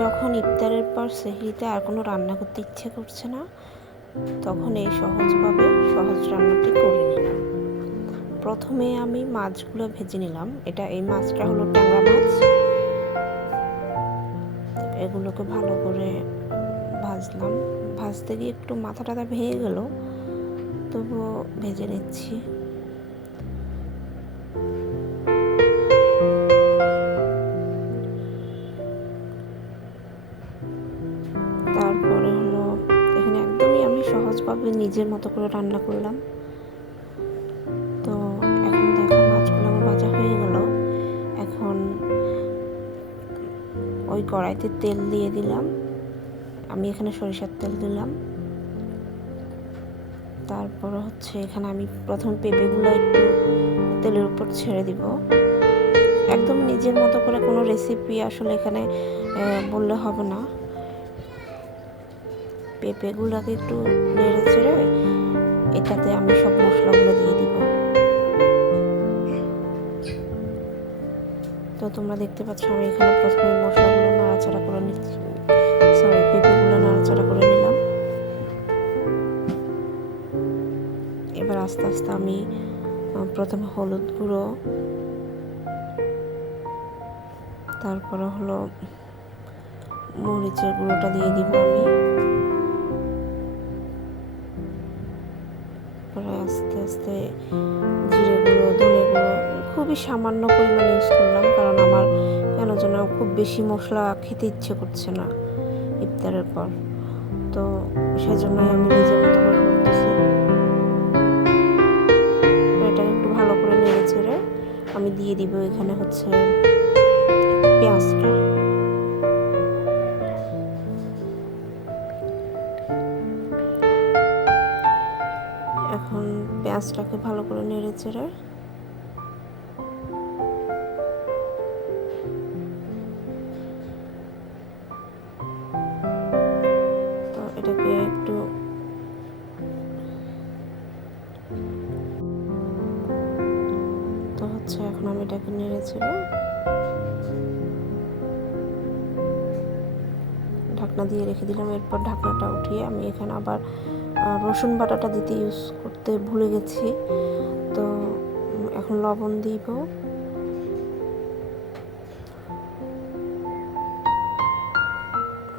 যখন ইফতারের পর সেহরিতে আর কোনো রান্না করতে ইচ্ছে করছে না, তখন এই সহজভাবে সহজ রান্নাটি করে নিলাম। প্রথমে আমি মাছগুলো ভেজে নিলাম। এটা এই মাছটা হলো ট্যাংরা মাছ। এগুলোকে ভালো করে ভাজলাম। ভাজতে গিয়ে একটু মাথা টাথা ভেঙে গেল, তবুও ভেজে নিচ্ছি। সহজভাবে নিজের মতো করে রান্না করলাম। তো এখন দেখো মাছগুলো আমার ভাজা হয়ে গেল। এখন ওই কড়াইতে তেল দিয়ে দিলাম। আমি এখানে সরিষার তেল দিলাম। তারপর হচ্ছে এখানে আমি প্রথম পেঁপেগুলো একটু তেলের উপর ছেড়ে দিব। একদম নিজের মতো করে কোনো রেসিপি আসলে এখানে বললে হবে না। পেঁপেগুলোকে একটু নেড়ে চেড়ে এটাতে আমি সব মশলাগুলো দিয়ে দিব। তো তোমরা দেখতে পাচ্ছ আমি এখানে প্রথমে মশলাগুলো নাড়াচাড়া করে নিচ্ছি। সরি পেঁপেগুলো নাড়াচাড়া করে নিলাম। এবার আস্তে আস্তে আমি প্রথমে হলুদ গুঁড়ো, তারপরে হলো মরিচের গুঁড়োটা দিয়ে দিব আমি। তারপরে আস্তে আস্তে জিরে গুঁড়ো খুবই সামান্য পরিমাণে ইউজ করলাম, কারণ আমার কেন যেন খুব বেশি মশলা খেতে ইচ্ছে করছে না ইফতারের পর। তো সেজন্যই আমি নিজের মতো করে করতেছি। এটা একটু ভালো করে নেড়ে চেড়ে আমি দিয়ে দিব এখানে হচ্ছে পেঁয়াজটা। পেঁয়াজটাকে ভালো করে নেড়ে চেড়ে। তো এটাকে একটু তো হচ্ছে এখন আমি এটাকে নেড়ে চেড়ে ঢাকনা দিয়ে রেখে দিলাম। এরপর ঢাকনাটা উঠিয়ে আমি এখানে আবার রসুন বাটাটা দিতে ইউজ করতে ভুলে গেছি। তো এখন লবণ দিব।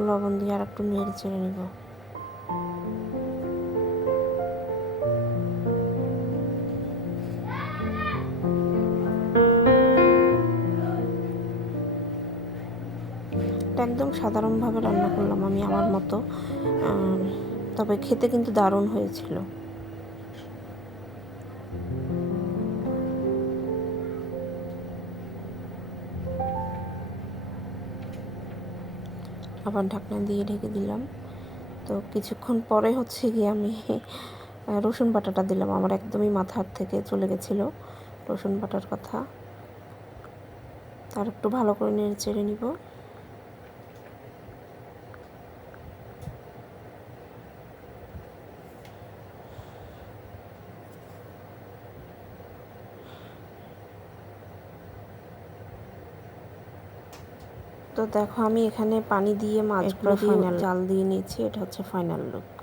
লবণ দিয়ে আর একটু নেড়ে চেড়ে নিব। একদম সাধারণভাবে রান্না করলাম আমি আমার মতো। তবে খেতে কিন্তু দারুণ হয়েছিল। আবার ঢাকনা দিয়ে ঢেকে দিলাম। তো কিছুক্ষণ পরে হচ্ছে গিয়ে আমি রসুন বাটাটা দিলাম। আমার একদমই মাথার থেকে চলে গেছিল রসুন বাটার কথা। তার একটু ভালো করে নেড়ে চেড়ে নিব। তো দেখো আমি এখানে পানি দিয়ে মাছগুলো ফাইনাল জাল দিয়ে নিয়েছি এটা হচ্ছে ফাইনাল লুক